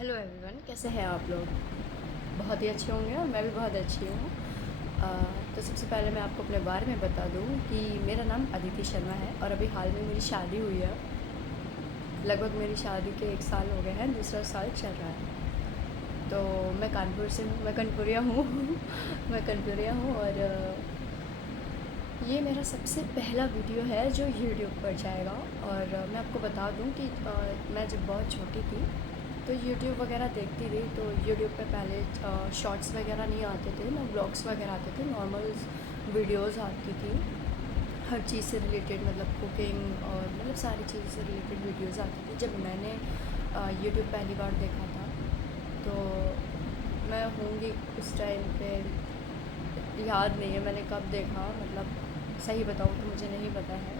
Hello everyone, कैसे हैं आप लोग। बहुत ही अच्छे होंगे और मैं भी बहुत अच्छी हूँ। तो सबसे पहले मैं आपको अपने बारे में बता दूँ कि मेरा नाम अदिति शर्मा है और अभी हाल में मेरी शादी हुई है। लगभग मेरी शादी के 1 साल हो गए हैं, दूसरा साल चल रहा है। तो मैं कानपुर से हूँ, मैं कानपुरिया हूँ मैं कानपुरिया हूँ और ये मेरा सबसे पहला वीडियो है जो यूट्यूब पर जाएगा। और मैं आपको बता दूं कि मैं जब बहुत छोटी थी तो यूट्यूब वगैरह देखती थी। तो यूट्यूब पे पहले शॉर्ट्स वगैरह नहीं आते थे ना, ब्लॉग्स वगैरह आते थे, नॉर्मल वीडियोस आती थी हर चीज़ से रिलेटेड, मतलब कुकिंग और मतलब सारी चीज़ से रिलेटेड वीडियोस आती थी। जब मैंने यूट्यूब पहली बार देखा था तो मैं होंगी उस टाइम पे, याद नहीं है मैंने कब देखा, मतलब सही बताऊँ तो मुझे नहीं पता है।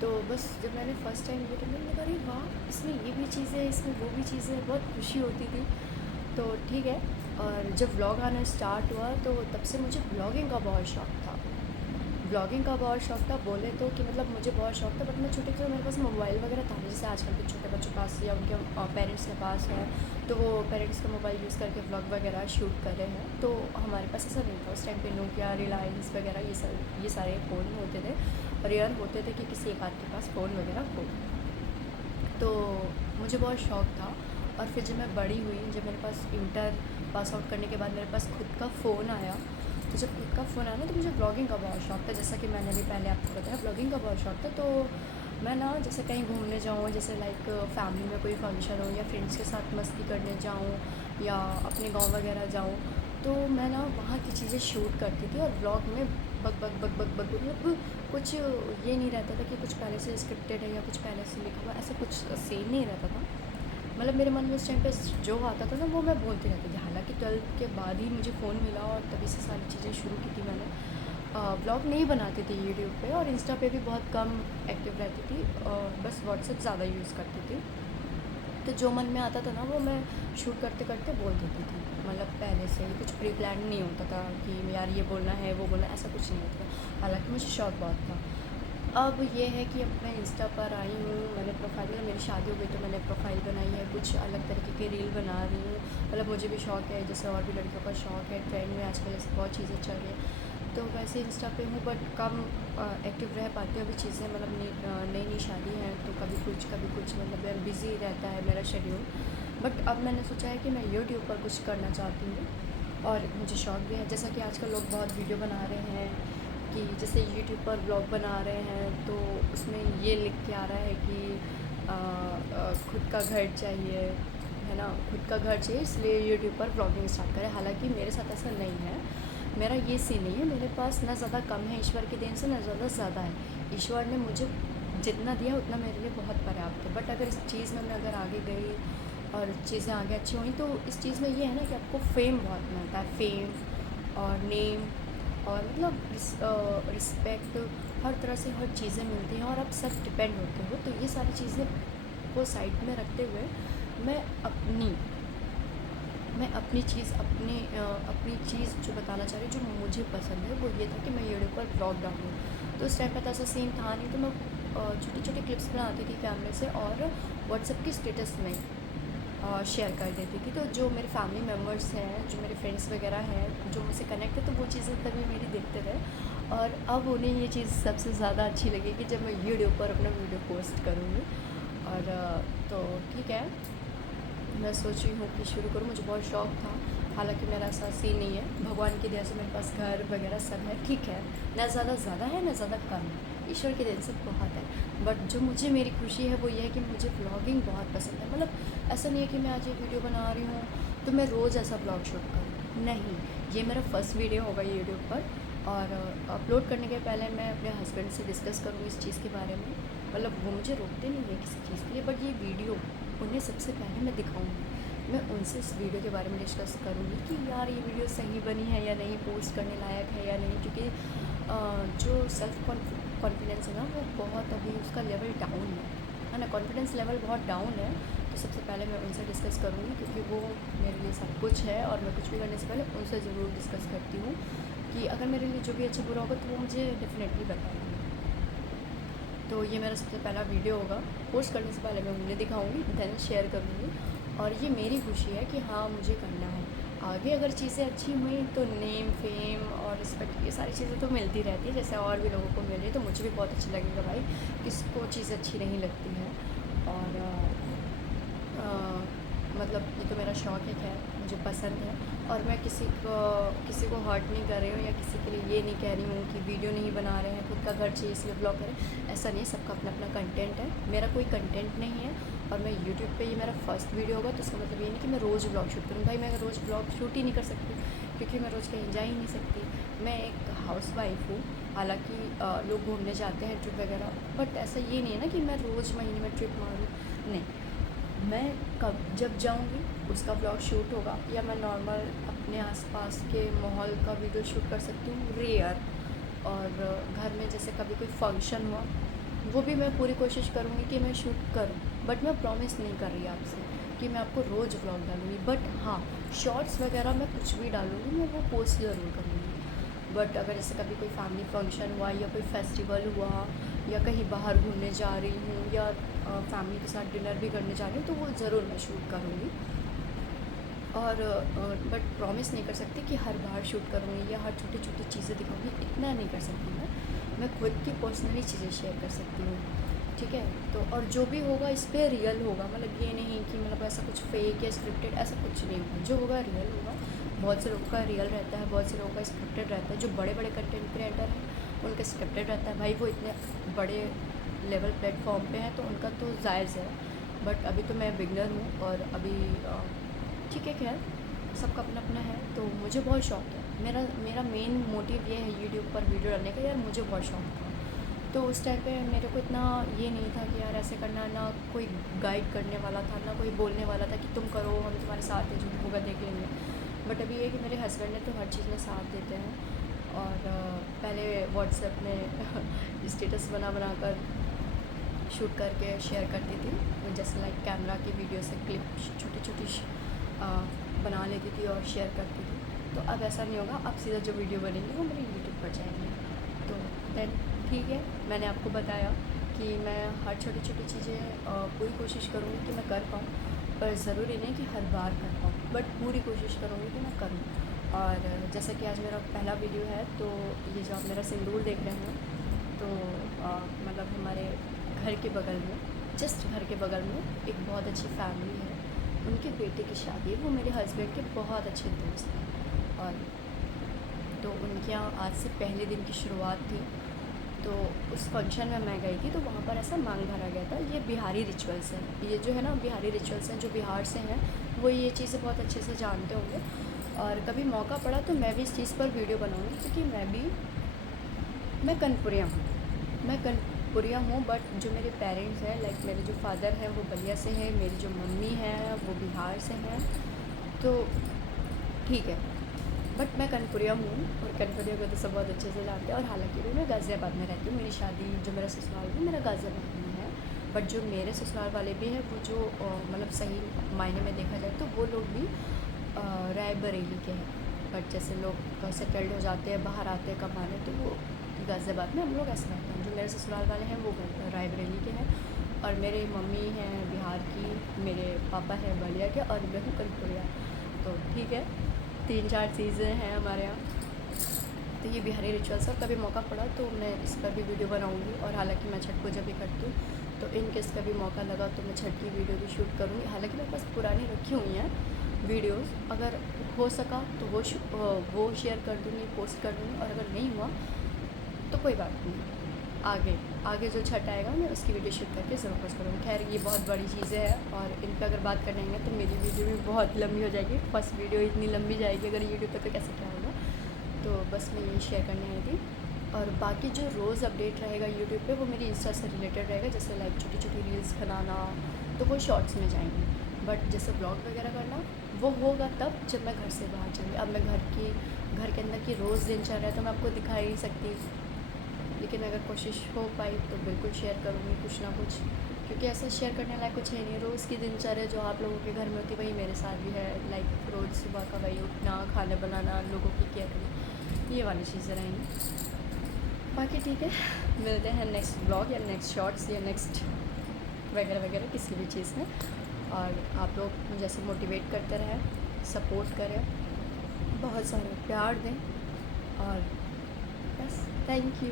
तो बस जब मैंने फ़र्स्ट टाइम यूट्यूब में लगा, अरे वाह इसमें ये भी चीज़ है, इसमें वो भी चीज़ है, बहुत खुशी होती थी। तो ठीक है। और जब व्लॉग आना स्टार्ट हुआ तो तब से मुझे ब्लॉगिंग का बहुत शौक़ था। ब्लॉगिंग का बहुत शौक़ था बोले तो कि मतलब मुझे बहुत शौक़ था, बट मैं छोटे थे मेरे पास मोबाइल वगैरह था नहीं, जैसे आजकल के छोटे बच्चों के पास या उनके पेरेंट्स के पास है। तो वो पेरेंट्स का मोबाइल यूज़ करके व्लॉग वगैरह शूट कर रहे हैं, तो हमारे पास ऐसा नहीं था उस टाइम पे। नोकिया, रिलायंस वगैरह ये सारे फ़ोन होते थे, रेयर होते थे कि किसी एक आध के पास फ़ोन वगैरह हो। तो मुझे बहुत शौक़ था। और फिर जब मैं बड़ी हुई, जब मेरे पास इंटर पास आउट करने के बाद मेरे पास खुद का फ़ोन आया, तो जब खुद का फ़ोन आया ना तो मुझे ब्लॉगिंग का बहुत शौक़ था। जैसा कि मैंने भी पहले आपको बताया, ब्लॉगिंग का बहुत शौक़ था। तो मैं ना जैसे कहीं घूमने जाऊँ, जैसे लाइक फैमिली में कोई फंक्शन हो या फ्रेंड्स के साथ मस्ती करने जाऊँ या अपने गाँव वगैरह जाऊँ, तो मैं ना वहाँ की चीज़ें शूट करती थी और ब्लॉग में बक बक बक बक बक मतलब कुछ ये नहीं रहता था कि कुछ पहले से स्क्रिप्टेड है या कुछ पहले से लिखा हुआ, ऐसा कुछ सीन नहीं रहता था। मतलब मेरे मन में उस टाइम पे जो आता था ना वो मैं बोलती रहती थी। हालाँकि 12th के बाद ही मुझे फ़ोन मिला और तभी से सारी चीज़ें शुरू की थी मैंने। ब्लॉग नहीं बनाती थी यूट्यूब पे और इंस्टा पे भी बहुत कम एक्टिव रहती थी, बस व्हाट्सएप ज़्यादा यूज़ करती थी। तो जो मन में आता था ना वो मैं शूट करते करते बोल देती थी। मतलब पहले से ही कुछ प्री प्लान नहीं होता था कि यार ये बोलना है वो बोलना है, ऐसा कुछ नहीं होता था। हालाँकि मुझे शौक़ बहुत था। अब ये है कि अब मैं इंस्टा पर आई हूँ, मैंने प्रोफ़ाइल, मतलब मेरी शादी हो गई तो मैंने प्रोफ़ाइल बनाई है, कुछ अलग तरीके की रील बना रही हूँ। मतलब मुझे भी शौक़ है, जैसे और भी लड़कियों का शौक़ है, ट्रेंड में आजकल ऐसी बहुत चीज़ें चल रही हैं। तो वैसे इंस्टा पे हूँ बट कम एक्टिव रह पाती हूँ अभी। चीज़ें मतलब नई नई शादी है तो कभी कुछ मतलब बिज़ी रहता है मेरा शेड्यूल। बट अब मैंने सोचा है कि मैं यूट्यूब पर कुछ करना चाहती हूँ और मुझे शौक़ भी है। जैसा कि आजकल लोग बहुत वीडियो बना रहे हैं कि जैसे यूट्यूब पर ब्लॉग बना रहे हैं तो उसमें ये लिख के आ रहा है कि खुद का घर चाहिए, है ना, खुद का घर चाहिए इसलिए यूट्यूब पर ब्लॉगिंग स्टार्ट करें। हालांकि मेरे साथ ऐसा नहीं है, मेरा ये सीन नहीं है। मेरे पास ना ज़्यादा कम है ईश्वर की देन से, ना ज़्यादा है। ईश्वर ने मुझे जितना दिया उतना मेरे लिए बहुत पर्याप्त है। बट अगर इस चीज़ में मैं अगर आगे गई और चीज़ें आगे अच्छी हुई तो इस चीज़ में ये है ना कि आपको फ़ेम बहुत मिलता है, फ़ेम और नेम और मतलब रिस्पेक्ट, हर तरह से हर चीज़ें मिलती हैं और आप सेल्फ डिपेंड होते हो। तो ये सारी चीज़ें को साइड में रखते हुए मैं अपनी अपनी चीज़ जो बताना चाह रही हूँ, जो मुझे पसंद है वो ये था कि मैं यूट्यूब पर ब्लॉग डालूँ। तो उस टाइम पे तो ऐसा सीन था नहीं, तो मैं छोटी छोटी क्लिप्स बनाती थी कैमरे से और व्हाट्सएप की स्टेटस में शेयर कर देती थी। तो जो मेरे फैमिली मेम्बर्स हैं, जो मेरे फ्रेंड्स वगैरह हैं, जो मुझसे कनेक्ट है, तो वो चीज़ें तभी मेरी देखते थे। और अब उन्हें ये चीज़ सबसे ज़्यादा अच्छी लगेगी जब मैं यूट्यूब पर अपना वीडियो पोस्ट करूँगी। और तो ठीक है, मैं सोच रही हूँ कि शुरू करूँ, मुझे बहुत शौक़ था। हालाँकि मेरा ऐसा सीन नहीं है, भगवान की दया से मेरे पास घर वगैरह सब है, ठीक है। ना ज़्यादा है, ना ज़्यादा कम है, ईश्वर की देन से बहुत है। बट जो मुझे मेरी खुशी है वो ये है कि मुझे व्लॉगिंग बहुत पसंद है। मतलब ऐसा नहीं है कि मैं आज ये वीडियो बना रही हूँ तो मैं रोज़ ऐसा व्लॉग शूट करूँ, नहीं। ये मेरा फर्स्ट वीडियो होगा यूट्यूब पर और अपलोड करने के पहले मैं अपने हस्बैंड से डिस्कस करूँगी इस चीज़ के बारे में। मतलब वो मुझे रोकते नहीं है किसी चीज़ के लिए, बट ये वीडियो उन्हें सबसे पहले मैं दिखाऊँगी। मैं उनसे इस वीडियो के बारे में डिस्कस करूँगी कि यार ये वीडियो सही बनी है या नहीं, पोस्ट करने लायक है या नहीं। क्योंकि जो सेल्फ कॉन्फिडेंस है ना वो बहुत अभी उसका लेवल डाउन है ना, कॉन्फिडेंस लेवल बहुत डाउन है। तो सबसे पहले मैं उनसे डिस्कस करूँगी क्योंकि वो मेरे लिए सब कुछ है और मैं कुछ भी करने से पहले उनसे ज़रूर डिस्कस करती हूँ कि अगर मेरे लिए जो भी अच्छा बुरा होगा तो वो मुझे डेफ़िनेटली बताएँगे। तो ये मेरा सबसे पहला वीडियो होगा, पोस्ट करने से पहले मैं उन्हें दिखाऊँगी, देन शेयर करूँगी। और ये मेरी खुशी है कि हाँ मुझे करना है। आगे अगर चीज़ें अच्छी हुई तो नेम फेम और रिस्पेक्ट ये सारी चीज़ें तो मिलती रहती है, जैसे और भी लोगों को मिल रही है, तो मुझे भी बहुत अच्छा लगेगा भाई, किसको चीज़ अच्छी नहीं लगती है। और मतलब ये तो मेरा शौक़ है, खैर मुझे पसंद है। और मैं किसी को हर्ट नहीं कर रही हूँ या किसी के लिए ये नहीं कह रही हूँ कि वीडियो नहीं बना रहे हैं, खुद का घर चाहिए इसलिए ब्लॉग करें, ऐसा नहीं। सबका अपना अपना कंटेंट है, मेरा कोई कंटेंट नहीं है। और मैं यूट्यूब पे ये मेरा फर्स्ट वीडियो होगा, तो इसका मतलब ये नहीं कि मैं रोज़ ब्लॉग शूट करूँ। भाई मैं रोज़ ब्लॉग शूट ही नहीं कर सकती, क्योंकि मैं रोज़ कहीं जा ही नहीं सकती। मैं एक हाउसवाइफ हूँ, हालांकि लोग घूमने जाते हैं ट्रिप वगैरह, बट ऐसा ये नहीं है ना कि मैं रोज़ महीने में ट्रिप मारूँ, नहीं। मैं कब जब जाऊँगी उसका ब्लॉग शूट होगा, या मैं नॉर्मल अपने आसपास के माहौल का वीडियो शूट कर सकती हूँ, रेयर। और घर में जैसे कभी कोई फंक्शन हुआ, वो भी मैं पूरी कोशिश करूँगी कि मैं शूट करूँ, बट मैं प्रॉमिस नहीं कर रही आपसे कि मैं आपको रोज़ ब्लॉग डालूँगी। बट हाँ, शॉर्ट्स वगैरह मैं कुछ भी डालूँगी, मैं वो पोस्ट ज़रूर करूँगी। बट अगर जैसे कभी कोई फैमिली फंक्शन हुआ या कोई फेस्टिवल हुआ या कहीं बाहर घूमने जा रही हूँ या फैमिली के साथ डिनर भी करने जा रही हूँ, तो वो ज़रूर मैं शूट करूँगी। और बट प्रॉमिस नहीं कर सकती कि हर बार शूट करूँगी या हर छोटी छोटी चीज़ें दिखाऊँगी, इतना नहीं कर सकती मैं खुद की पर्सनली चीज़ें शेयर कर सकती हूँ, ठीक है। तो और जो भी होगा इस पर रियल होगा, मतलब ये नहीं कि मतलब ऐसा कुछ फेक या स्क्रिप्टेड, ऐसा कुछ नहीं होगा। जो होगा रियल होगा। बहुत से लोगों का रियल रहता है, बहुत से लोगों का स्क्रिप्टेड रहता है। जो बड़े बड़े कंटेंट क्रिएटर हैं उनका स्क्रिप्टेड रहता है, भाई वो इतने बड़े लेवल प्लेटफॉर्म पे हैं तो उनका तो जायज़ है। बट अभी तो मैं बिगनर हूँ और अभी ठीक है, खैर सबका अपना अपना है। तो मुझे बहुत शौक़ है, मेरा मेन मोटिव ये है यूट्यूब पर वीडियो डालने का, यार मुझे बहुत शौक़ था। तो उस टाइम पे मेरे को इतना ये नहीं था कि यार ऐसे करना, ना कोई गाइड करने वाला था, ना कोई बोलने वाला था कि तुम करो हम तुम्हारे साथ हैं, जो भी होगा देख लेंगे। बट अभी ये है कि मेरे हस्बैंड ने तो हर चीज़ में साथ देते हैं। और पहले व्हाट्सएप में स्टेटस बना कर शूट करके शेयर करती थी, जैसे लाइक कैमरा की वीडियो से क्लिप छोटी छोटी बना लेती थी और शेयर करती थी। तो अब ऐसा नहीं होगा, अब सीधा जो वीडियो बनेगी वो मेरे यूट्यूब पर जाएंगे। तो देन ठीक है, मैंने आपको बताया कि मैं हर छोटी छोटी चीज़ें पूरी कोशिश करूँगी कि मैं कर पाऊँ, पर ज़रूरी नहीं कि हर बार कर पाऊँ, बट पूरी कोशिश करूँगी कि मैं करूँ। और जैसा कि आज मेरा पहला वीडियो है, तो ये जो आप मेरा सिंदूर देख रहे हैं, तो मतलब हमारे घर के बगल में, जस्ट घर के बगल में एक बहुत अच्छी फैमिली है, उनके बेटे की शादी है। वो मेरे हस्बैंड के बहुत अच्छे दोस्त हैं। और तो उनके यहाँ आज से पहले दिन की शुरुआत थी, तो उस फंक्शन में मैं गई थी, तो वहाँ पर ऐसा मांग भरा गया था। ये बिहारी रिचुअल्स हैं, ये जो है ना बिहारी रिचुअल्स हैं, जो बिहार से हैं वो ये चीज़ें बहुत अच्छे से जानते होंगे। और कभी मौका पड़ा तो मैं भी इस चीज़ पर वीडियो बनाऊँगी, क्योंकि मैं कनपुरिया हूँ, बट जो मेरे पेरेंट्स हैं, लाइक मेरे जो फादर हैं वो बलिया से हैं, मेरी जो मम्मी है वो बिहार से हैं, तो ठीक है। बट मैं कनपुरिया हूँ, और कनपुरिया को तो सब बहुत अच्छे से जानते हैं। और हालांकि भी मैं गाज़ियाबाद में रहती हूँ, मेरी शादी जो मेरा ससुराल भी मेरा गाज़ियाबाद में है। बट जो मेरे ससुराल वाले भी हैं, वो जो मतलब सही मायने में देखा जाए तो वो लोग भी रायबरेली के हैं। बट जैसे लोग सेटल्ड हो जाते हैं, बाहर आते हैं कमाने, तो वो गाज़ियाबाद में हम लोग ऐसे रहते हैं। जो मेरे ससुराल वाले हैं वो रायबरेली के हैं, और मेरे मम्मी हैं बिहार की, मेरे पापा हैं बलिया के, और मैं हूँ कनपुरिया। तो ठीक है, 3-4 चीज़ें हैं हमारे यहाँ। तो ये बिहारी रिचुअल्स, और कभी मौका पड़ा तो मैं इस पर भी वीडियो बनाऊँगी। और हालांकि मैं छठ पूजा भी करती हूँ, तो इन केस कभी मौका लगा तो मैं छठ की वीडियो भी शूट करूँगी। हालांकि मेरे पास पुरानी रखी हुई हैं वीडियोस, अगर हो सका तो वो शेयर कर दूँगी, पोस्ट कर दूँगी। और अगर नहीं हुआ तो कोई बात नहीं, आगे जो छठ आएगा मैं उसकी वीडियो शूट करके ज़रूर पोस्ट करूँगी। खैर ये बहुत बड़ी चीज़ें हैं, और इन पर अगर बात करेंगे तो मेरी वीडियो भी बहुत लंबी हो जाएगी। फर्स्ट वीडियो इतनी लंबी जाएगी अगर यूट्यूब पर, तो कैसे क्या होगा। तो बस मैं यही शेयर करने आई थी। और बाकी जो रोज़ अपडेट रहेगा यूट्यूब पे, वो मेरी इंस्टा से रिलेटेड रहेगा, जैसे लाइक छोटी छोटी रील्स बनाना, तो वो शॉर्ट्स में जाएंगी। बट जैसे ब्लॉग वगैरह करना, वो होगा तब जब मैं घर से बाहर जाऊँगी। अब मैं घर के अंदर की रोज़ दिनचर्या तो मैं आपको दिखा ही नहीं सकती, लेकिन अगर कोशिश हो पाई तो बिल्कुल शेयर करूँगी कुछ ना कुछ, क्योंकि ऐसा शेयर करने लायक कुछ है नहीं। रोज़ की दिनचर्या जो आप लोगों के घर में होती है वही मेरे साथ भी है। लाइक रोज़ सुबह का वही उठना, खाना बनाना, लोगों की केयर करना, ये वाली चीज़ें रहेंगी। बाकी ठीक है, मिलते हैं नेक्स्ट ब्लॉग या नेक्स्ट शॉर्ट्स या नेक्स्ट वगैरह वगैरह किसी भी चीज़ में। और आप लोग मुझे ऐसे मोटिवेट करते रहें, सपोर्ट करें, बहुत सारा प्यार दें और बस थैंक यू।